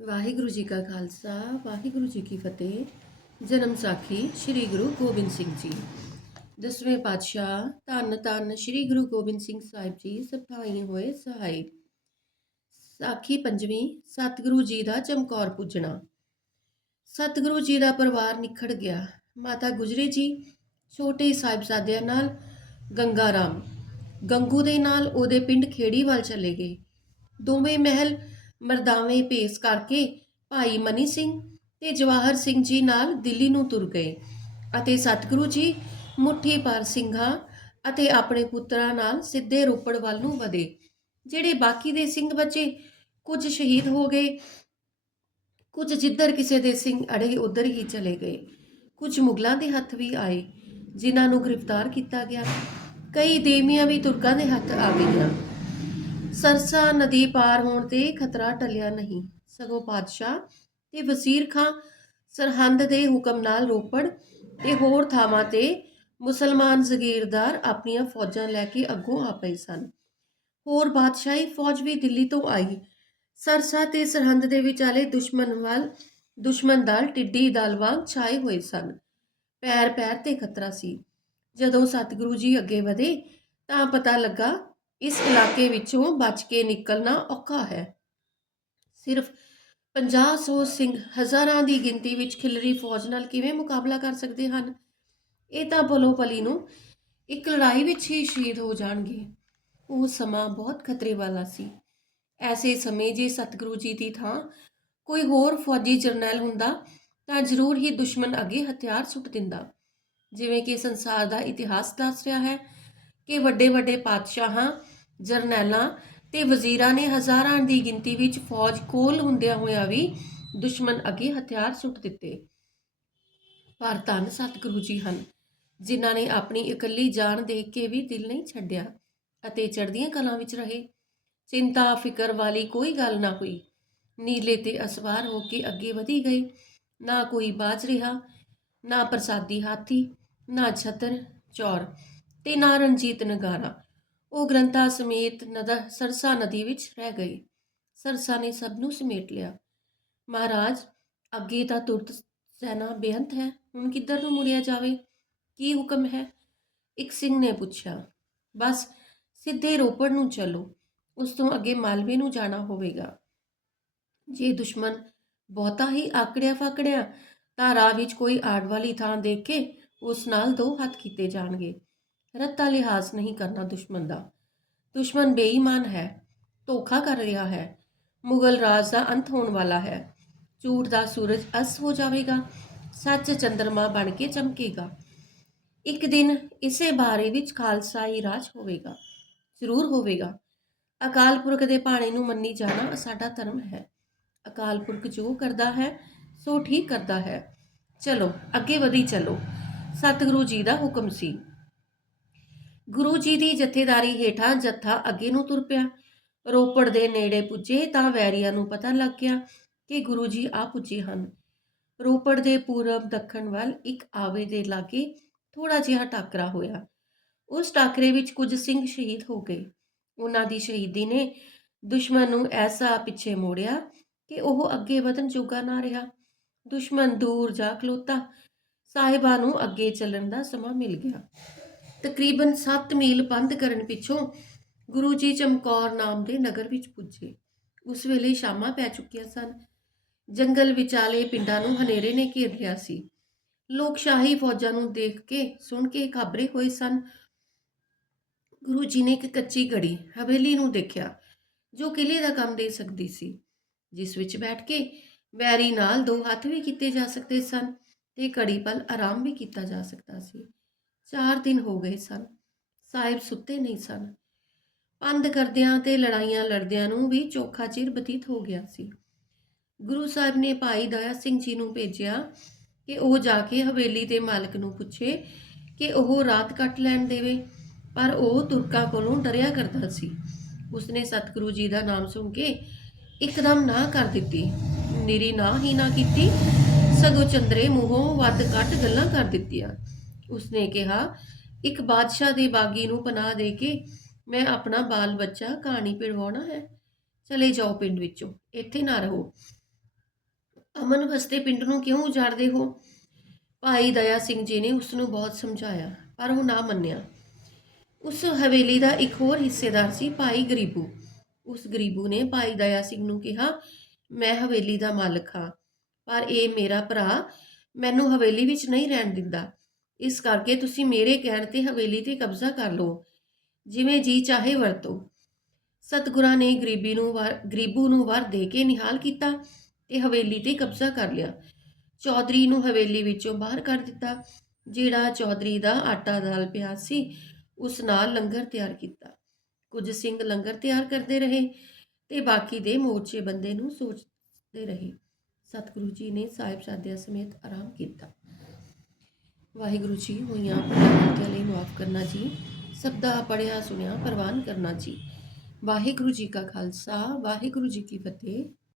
ਵਾਹਿਗੁਰੂ ਜੀ ਕਾ ਖਾਲਸਾ, ਵਾਹਿਗੁਰੂ ਜੀ ਕੀ ਫਤਿਹ। ਜਨਮ ਸਾਖੀ ਸ੍ਰੀ ਗੁਰੂ ਗੋਬਿੰਦ ਸਿੰਘ ਜੀ। ਦਸਵੇਂ ਪਾਤਸ਼ਾਹ ਧੰਨ ਧੰਨ ਸ੍ਰੀ ਗੁਰੂ ਗੋਬਿੰਦ ਸਿੰਘ ਸਾਹਿਬ ਜੀ ਸਭਾਈ ਹੋਏ ਸਹਾਈ। ਸਾਖੀ ਪੰਜਵੀਂ, ਸਤਿਗੁਰੂ ਜੀ ਦਾ ਚਮਕੌਰ ਪੁੱਜਣਾ। ਸਤਿਗੁਰੂ ਜੀ ਦਾ ਪਰਿਵਾਰ ਨਿਖੜ ਗਿਆ। ਮਾਤਾ ਗੁਜਰੀ ਜੀ, ਛੋਟੇ ਸਾਹਿਬਜ਼ਾਦਿਆਂ ਨਾਲ ਗੰਗਾ ਰਾਮ। ਗੰਗੂ ਦੇ ਨਾਲ ਉਹਦੇ ਪਿੰਡ ਖੇੜੀ ਵੱਲ ਚਲੇ ਗਏ। ਦੋਵੇਂ ਮਹਿਲ ਮਰਦਾਵੇਂ ਪੇਸ਼ ਕਰਕੇ ਭਾਈ ਮਨੀ ਸਿੰਘ ਤੇ ਜਵਾਹਰ ਸਿੰਘ ਜੀ ਨਾਲ ਦਿੱਲੀ ਨੂੰ ਤੁਰ ਗਏ ਅਤੇ ਸਤਿਗੁਰੂ ਜੀ ਮੁੱਠੀ ਪਰ ਸਿੰਘਾਂ ਅਤੇ ਆਪਣੇ ਪੁੱਤਰਾਂ ਨਾਲ ਸਿੱਧੇ ਰੋਪੜ ਵੱਲ ਨੂੰ ਵਧੇ, ਜਿਹੜੇ ਬਾਕੀ ਦੇ ਸਿੰਘ ਬਚੇ ਕੁਝ ਸ਼ਹੀਦ ਹੋ ਗਏ, ਕੁਝ ਜਿੱਧਰ ਕਿਸੇ ਦੇ ਸਿੰਘ ਅੜੇ ਉਧਰ ਹੀ ਚਲੇ ਗਏ। ਕੁਝ ਮੁਗਲਾਂ ਦੇ ਹੱਥ ਵੀ ਆਏ, ਜਿਨ੍ਹਾਂ ਨੂੰ ਗ੍ਰਿਫਤਾਰ ਕੀਤਾ ਗਿਆ। ਕਈ ਦੇਮੀਆਂ ਵੀ ਤੁਰਕਾਂ ਦੇ ਹੱਥ ਆ ਗਈਆਂ। ਸਰਸਾ ਨਦੀ ਪਾਰ ਹੋਣ ਤੇ ਖਤਰਾ ਟਲਿਆ ਨਹੀਂ। ਸਗੋਂ ਪਾਤਸ਼ਾਹ ਤੇ ਵਜ਼ੀਰ ਖਾਂ ਸਰਹੰਦ ਦੇ ਹੁਕਮ ਨਾਲ ਰੋਪੜ ਤੇ ਹੋਰ ਥਾਵਾਂ ਤੇ ਮੁਸਲਮਾਨ ਜ਼ਗੀਰਦਾਰ ਆਪਣੀਆਂ ਫੌਜਾਂ ਲੈ ਕੇ ਅੱਗੋਂ ਆ ਪਏ ਸਨ। ਹੋਰ ਬਾਦਸ਼ਾਹੀ ਫੌਜ ਵੀ ਦਿੱਲੀ ਤੋਂ ਆਈ। ਸਰਸਾ ਤੇ ਸਰਹੰਦ ਦੇ ਵਿਚਾਲੇ ਦੁਸ਼ਮਣ ਵੱਲ, ਦੁਸ਼ਮਣ ਦਲ ਟਿੱਡੀ ਦਲ ਵਾਂਗ ਛਾਏ ਹੋਏ ਸਨ। ਪੈਰ ਪੈਰ ਤੇ ਖਤਰਾ ਸੀ। ਜਦੋਂ ਸਤਿਗੁਰੂ ਜੀ ਅੱਗੇ ਵਧੇ ਤਾਂ ਪਤਾ ਲੱਗਾ ਇਸ ਇਲਾਕੇ ਵਿੱਚੋਂ ਬਚ ਕੇ ਨਿਕਲਣਾ ਔਖਾ ਹੈ। ਸਿਰਫ 50-100 ਸਿੰਘ ਹਜ਼ਾਰਾਂ ਦੀ ਗਿਣਤੀ ਵਿੱਚ ਖਿਲਰੀ ਫੌਜ ਨਾਲ ਕਿਵੇਂ ਮੁਕਾਬਲਾ ਕਰ ਸਕਦੇ ਹਨ? ਇਹ ਤਾਂ ਬਲੋ ਪਲੀ ਨੂੰ ਇੱਕ ਲੜਾਈ ਵਿੱਚ ਹੀ ਸ਼ਹੀਦ ਹੋ ਜਾਣਗੇ। ਉਹ ਸਮਾਂ ਬਹੁਤ ਖਤਰੇ ਵਾਲਾ ਸੀ। ਐਸੇ ਸਮੇਂ ਜੇ ਸਤਿਗੁਰੂ ਜੀ ਦੀ ਥਾਂ ਕੋਈ ਹੋਰ ਫੌਜੀ ਜਰਨੈਲ ਹੁੰਦਾ ਤਾਂ ਜ਼ਰੂਰ ਹੀ ਦੁਸ਼ਮਣ ਅੱਗੇ ਹਥਿਆਰ ਸੁੱਟ ਦਿੰਦਾ। ਜਿਵੇਂ ਕਿ ਸੰਸਾਰ ਦਾ ਇਤਿਹਾਸ ਦੱਸ ਰਿਹਾ ਹੈ ਕਿ ਵੱਡੇ ਵੱਡੇ ਪਾਤਸ਼ਾਹਾਂ, ਜਰਨੈਲਾਂ ਤੇ ਵਜ਼ੀਰਾਂ ਨੇ ਹਜ਼ਾਰਾਂ ਦੀ ਗਿਣਤੀ ਵਿੱਚ ਫੌਜ ਕੋਲ ਹੁੰਦਿਆਂ ਹੋਇਆਂ ਵੀ ਦੁਸ਼ਮਣ ਅੱਗੇ ਹਥਿਆਰ ਸੁੱਟ ਦਿੱਤੇ। ਪਰ ਧੰਨ ਸਤਿਗੁਰੂ ਜੀ ਹਨ, ਜਿਨ੍ਹਾਂ ਨੇ ਆਪਣੀ ਇਕੱਲੀ ਜਾਨ ਦੇਖ ਕੇ ਵੀ ਦਿਲ ਨਹੀਂ ਛੱਡਿਆ ਅਤੇ ਚੜ੍ਹਦੀਆਂ ਕਲਾਂ ਵਿੱਚ ਰਹੇ। ਚਿੰਤਾ, ਫਿਕਰ ਵਾਲੀ ਕੋਈ ਗੱਲ ਨਾ ਹੋਈ। ਨੀਲੇ ਤੇ ਅਸਵਾਰ ਹੋ ਕੇ ਅੱਗੇ ਵਧੀ ਗਏ। ਨਾ ਕੋਈ ਬਾਜ ਰਿਹਾ, ਨਾ ਪ੍ਰਸਾਦੀ ਹਾਥੀ, ਨਾ ਛਤਰ, ਚੌਰ। ਤੇ ਨਾ ਰਣਜੀਤ ਨਗਾਰਾ। ਉਹ ਗ੍ਰੰਥਾ ਸਮੇਤ ਨਦਾ, ਸਰਸਾ ਨਦੀ ਵਿੱਚ ਰਹਿ ਗਈ। ਸਰਸਾ ਨੇ ਸਭ ਨੂੰ ਸਮੇਟ ਲਿਆ। ਮਹਾਰਾਜ, ਅੱਗੇ ਤਾਂ ਤੁਰਤ ਸੈਨਾ ਬੇਅੰਤ ਹੈ। ਹੁਣ ਕਿੱਧਰ ਨੂੰ ਮੁੜਿਆ ਜਾਵੇ? ਕੀ ਹੁਕਮ ਹੈ? ਇੱਕ ਸਿੰਘ ਨੇ ਪੁੱਛਿਆ। ਬਸ ਸਿੱਧੇ ਰੋਪੜ ਨੂੰ ਚੱਲੋ। ਉਸ ਤੋਂ ਅੱਗੇ ਮਾਲਵੇ ਨੂੰ ਜਾਣਾ ਹੋਵੇਗਾ। ਜੇ ਦੁਸ਼ਮਣ ਬਹੁਤਾ ਹੀ ਆਕੜਿਆ ਫਾਕੜਿਆ ਤਾਂ ਰਾਹ ਵਿੱਚ ਕੋਈ ਆੜ ਵਾਲੀ ਥਾਂ ਦੇਖ ਕੇ ਉਸ ਨਾਲ ਦੋ ਹੱਥ ਕੀਤੇ ਜਾਣਗੇ। ਰੱਤਾ ਲਿਹਾਜ਼ ਨਹੀਂ ਕਰਨਾ ਦੁਸ਼ਮਣ ਦਾ। ਦੁਸ਼ਮਣ ਬੇਈਮਾਨ ਹੈ, ਧੋਖਾ ਕਰ ਰਿਹਾ ਹੈ, ਮੁਗਲ ਰਾਜ ਦਾ ਅੰਤ ਹੋਣ ਵਾਲਾ ਹੈ। ਝੂਠ ਦਾ ਸੂਰਜ ਅਸ ਹੋ ਜਾਵੇਗਾ, ਸੱਚ ਚੰਦਰਮਾ ਬਣ ਕੇ ਚਮਕੇਗਾ। ਇੱਕ ਦਿਨ ਇਸੇ ਬਾਰੇ ਵਿੱਚ ਖਾਲਸਾਈ ਰਾਜ ਹੋਵੇਗਾ, ਜ਼ਰੂਰ ਹੋਵੇਗਾ। ਅਕਾਲ ਪੁਰਖ ਦੇ ਭਾਣੇ ਨੂੰ ਮੰਨੀ ਜਾਣਾ ਸਾਡਾ ਧਰਮ ਹੈ। ਅਕਾਲ ਪੁਰਖ ਜੋ ਕਰਦਾ ਹੈ, ਸੋ ਠੀਕ ਕਰਦਾ ਹੈ। ਚਲੋ, ਅੱਗੇ ਵਧੀ ਚਲੋ। ਸਤਿਗੁਰੂ ਜੀ ਦਾ ਹੁਕਮ ਸੀ। ਗੁਰੂ ਜੀ ਦੀ ਜਥੇਦਾਰੀ ਹੇਠਾਂ ਜੱਥਾ ਅੱਗੇ ਨੂੰ ਤੁਰ ਪਿਆ। ਰੋਪੜ ਦੇ ਨੇੜੇ ਪੁੱਜੇ ਤਾਂ ਵੈਰੀਆਂ ਨੂੰ ਪਤਾ ਲੱਗ ਗਿਆ ਕਿ ਗੁਰੂ ਜੀ ਆ ਪੁੱਜੇ ਹਨ। ਰੋਪੜ ਦੇ ਪੂਰਬ ਦੱਖਣ ਵੱਲ ਇੱਕ ਆਵੇ ਦੇ ਲਾਗੇ ਥੋੜਾ ਜਿਹਾ ਟਾਕਰਾ ਹੋਇਆ। ਉਸ ਟਾਕਰੇ ਵਿੱਚ ਕੁਝ ਸਿੰਘ ਸ਼ਹੀਦ ਹੋ ਗਏ। ਉਹਨਾਂ ਦੀ ਸ਼ਹੀਦੀ ਨੇ ਦੁਸ਼ਮਣ ਨੂੰ ਐਸਾ ਪਿੱਛੇ ਮੋੜਿਆ ਕਿ ਉਹ ਅੱਗੇ ਵਧਣ ਜੋਗਾ ਨਾ ਰਿਹਾ। ਦੁਸ਼ਮਣ ਦੂਰ ਜਾ ਖਲੋਤਾ। ਸਾਹਿਬਾਂ ਨੂੰ ਅੱਗੇ ਚੱਲਣ ਦਾ ਸਮਾਂ ਮਿਲ ਗਿਆ। ਤਕਰੀਬਨ 7 ਮੀਲ ਬੰਦ ਕਰਨ ਪਿੱਛੋਂ ਗੁਰੂ ਜੀ ਚਮਕੌਰ ਨਾਮ ਦੇ ਨਗਰ ਵਿੱਚ ਪੁੱਜੇ। ਉਸ ਵੇਲੇ ਸ਼ਾਮਾਂ ਪੈ ਚੁੱਕੀਆਂ ਸਨ। ਜੰਗਲ ਵਿਚਾਲੇ ਪਿੰਡਾਂ ਨੂੰ ਹਨੇਰੇ ਨੇ ਘੇਰ ਲਿਆ ਸੀ। ਲੋਕ ਸ਼ਾਹੀ ਫੌਜਾਂ ਨੂੰ ਦੇਖ ਕੇ ਸੁਣ ਕੇ ਘਾਬਰੇ ਹੋਏ ਸਨ। ਗੁਰੂ ਜੀ ਨੇ ਇੱਕ ਕੱਚੀ ਘੜੀ, ਹਵੇਲੀ ਨੂੰ ਦੇਖਿਆ, ਜੋ ਕਿਲੇ ਦਾ ਕੰਮ ਦੇ ਸਕਦੀ ਸੀ, ਜਿਸ ਵਿੱਚ ਬੈਠ ਕੇ ਵੈਰੀ ਨਾਲ ਦੋ ਹੱਥ ਵੀ ਕੀਤੇ ਜਾ ਸਕਦੇ ਸਨ ਤੇ ਘੜੀ ਪਲ ਆਰਾਮ ਵੀ ਕੀਤਾ ਜਾ ਸਕਦਾ ਸੀ। ਚਾਰ ਦਿਨ ਹੋ ਗਏ ਸਨ। ਸਾਹਿਬ ਸੁੱਤੇ ਨਹੀਂ ਸਨ। ਪੰਧ ਕਰਦਿਆਂ ਤੇ ਲੜਾਈਆਂ ਲੜਦਿਆਂ ਨੂੰ ਵੀ ਚੋਖਾ ਚਿਰ ਬਤੀਤ ਹੋ ਗਿਆ ਸੀ। ਗੁਰੂ ਸਾਹਿਬ ਨੇ ਭਾਈ ਦਇਆ ਸਿੰਘ ਜੀ ਨੂੰ ਭੇਜਿਆ ਕਿ ਉਹ ਜਾ ਕੇ ਹਵੇਲੀ ਦੇ ਮਾਲਕ ਨੂੰ ਪੁੱਛੇ ਕਿ ਉਹ ਰਾਤ ਕੱਟ ਲੈਣ ਦੇਵੇ, ਪਰ ਉਹ ਤੁਰਕਾਂ ਕੋਲੋਂ ਡਰਿਆ ਕਰਦਾ ਸੀ। ਉਸਨੇ ਸਤਿਗੁਰੂ ਜੀ ਦਾ ਨਾਮ ਸੁਣ ਕੇ ਇੱਕਦਮ ਨਾ ਕਰ ਦਿੱਤੀ। ਨਿਰੀ ਨਾ ਹੀ ਨਾ ਕੀਤੀ, ਸਗੋਂ ਚੰਦਰੇ ਮੂੰਹੋਂ ਵੱਧ ਕੱਟ ਗੱਲਾਂ ਕਰ ਦਿੱਤੀਆਂ। ਉਸਨੇ ਕਿਹਾ, ਇੱਕ ਬਾਦਸ਼ਾਹ ਦੇ ਬਾਗੀ ਨੂੰ ਪਨਾਹ ਦੇ ਕੇ ਮੈਂ ਆਪਣਾ ਬਾਲ ਬੱਚਾ ਕਹਾਣੀ ਪੜਵਾਉਣਾ ਹੈ। ਚਲੇ ਜਾਓ ਪਿੰਡ ਵਿੱਚੋਂ, ਇੱਥੇ ਨਾ ਰਹੋ। ਅਮਨ ਵਸਤੇ ਪਿੰਡ ਨੂੰ ਕਿਉਂ ਉਜਾੜਦੇ ਹੋ? ਭਾਈ ਦਇਆ ਸਿੰਘ ਜੀ ਨੇ ਉਸ ਨੂੰ ਬਹੁਤ ਸਮਝਾਇਆ, ਪਰ ਉਹ ਨਾ ਮੰਨਿਆ। ਉਸ ਹਵੇਲੀ ਦਾ ਇੱਕ ਹੋਰ ਹਿੱਸੇਦਾਰ ਸੀ, ਭਾਈ ਗਰੀਬੂ। ਉਸ ਗਰੀਬੂ ਨੇ ਭਾਈ ਦਇਆ ਸਿੰਘ ਨੂੰ ਕਿਹਾ, ਮੈਂ ਹਵੇਲੀ ਦਾ ਮਾਲਕ ਹਾਂ, ਪਰ ਇਹ ਮੇਰਾ ਭਰਾ ਮੈਨੂੰ ਹਵੇਲੀ ਵਿੱਚ ਨਹੀਂ ਰਹਿਣ ਦਿੰਦਾ। ਇਸ ਕਰਕੇ ਤੁਸੀਂ ਮੇਰੇ ਕਹਿਣ ਤੇ ਹਵੇਲੀ ਤੇ ਕਬਜ਼ਾ ਕਰ ਲਓ, ਜਿਵੇਂ ਜੀ ਚਾਹੇ ਵਰਤੋ। ਸਤਿਗੁਰਾਂ ਨੇ ਗਰੀਬੀ ਨੂੰ ਵਾਰ, ਗਰੀਬੂ ਨੂੰ ਵਾਰ ਦੇ ਕੇ ਨਿਹਾਲ ਕੀਤਾ ਤੇ ਹਵੇਲੀ ਤੇ ਕਬਜ਼ਾ ਕਰ ਲਿਆ। ਚੌਧਰੀ ਨੂੰ ਹਵੇਲੀ ਵਿੱਚੋਂ ਬਾਹਰ ਕਰ ਦਿੱਤਾ, ਜਿਹੜਾ ਚੌਧਰੀ ਦਾ ਆਟਾ ਦਾਲ ਪਿਆ ਸੀ, ਉਸ ਨਾਲ ਲੰਗਰ ਤਿਆਰ ਕੀਤਾ। ਕੁਝ ਸਿੰਘ ਲੰਗਰ ਤਿਆਰ ਕਰਦੇ ਰਹੇ ਤੇ ਬਾਕੀ ਦੇ ਮੋਰਚੇ ਬੰਦੇ ਨੂੰ ਸੋਚਦੇ ਰਹੇ। ਸਤਿਗੁਰੂ ਜੀ ਨੇ ਸਾਹਿਬ ਸਾਧਿਆ ਸਮੇਤ ਆਰਾਮ ਕੀਤਾ। ਵਾਹਿਗੁਰੂ ਜੀ, ਹੋਈਆਂ ਪ੍ਰਗਟੀਆਂ ਲਈ ਮਾਫ ਕਰਨਾ ਜੀ। ਸਭ ਦਾ ਪੜਿਆ ਸੁਣਿਆ, ਪ੍ਰਵਾਨ ਕਰਨਾ ਜੀ। ਵਾਹਿਗੁਰੂ ਜੀ ਕਾ ਖਾਲਸਾ, ਵਾਹਿਗੁਰੂ ਜੀ ਕੀ ਫਤਿਹ।